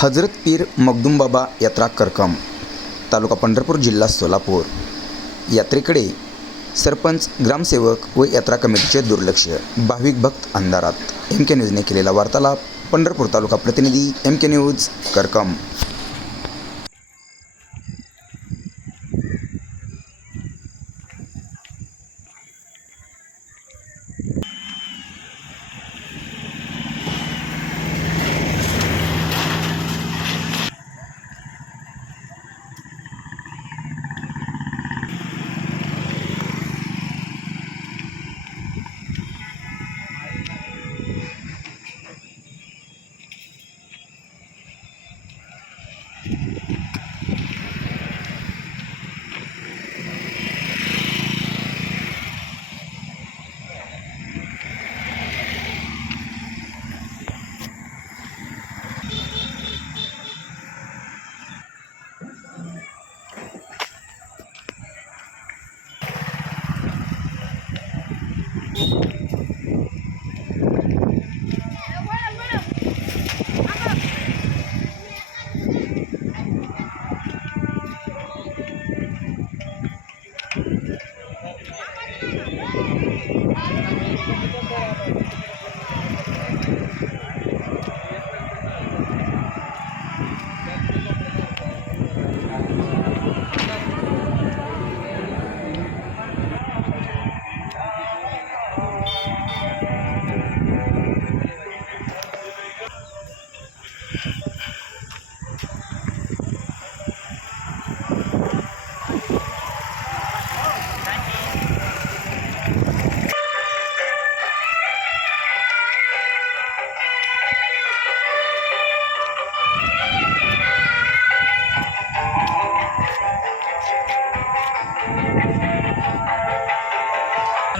हजरत पीर मखदूमबाबा यात्रा करकम, तालुका पंढरपूर, जिल्हा सोलापूर। यात्रेकडे सरपंच, ग्रामसेवक व यात्रा कमिटीचे दुर्लक्ष, भाविक भक्त अंधारात। एम के न्यूजने केलेला वार्तालाप। पंढरपूर तालुका प्रतिनिधी, एम के न्यूज, करकम।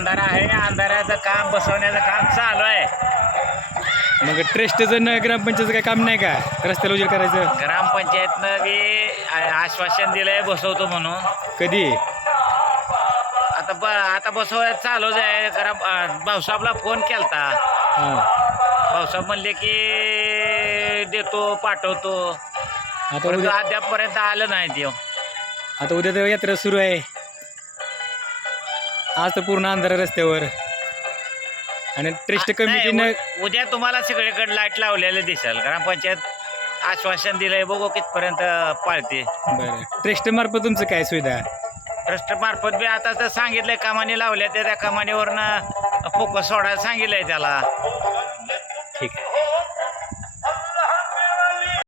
अंधारा आहे, अंधाराचं काम बसवण्याचं काम चालू आहे। मग ट्रस्टचं ग्रामपंचायतचं काय काम नाही का रस्त्याला उजेड करायचं? ग्रामपंचायतनं बी आश्वासन दिलंय बसवतो म्हणून। कधी? आता बसवायचं चालूच आहे। भाऊसाहेबला फोन केलता, हां, भाऊसाहेब म्हणले की देतो, पाठवतो। आता उद्या अद्यापपर्यंत आलं नाही ते। आता उद्या तर यात्रा सुरू आहे। आज तर पूर्ण अंधार रस्त्यावर आणि ट्रस्ट कमिटीनं उद्या तुम्हाला सगळीकडे लाईट लावलेले दिसेल। ग्रामपंचायत आश्वासन दिलंय, बघू कितपर्यंत पाळते। बरं, ट्रस्ट मार्फत तुमचं काय सुविधा? ट्रस्ट मार्फत बी आता तर सांगितलंय, कमानी लावल्या त्या कमानीवरनं फोकस सोडायला सांगितलंय त्याला। ठीक आहे.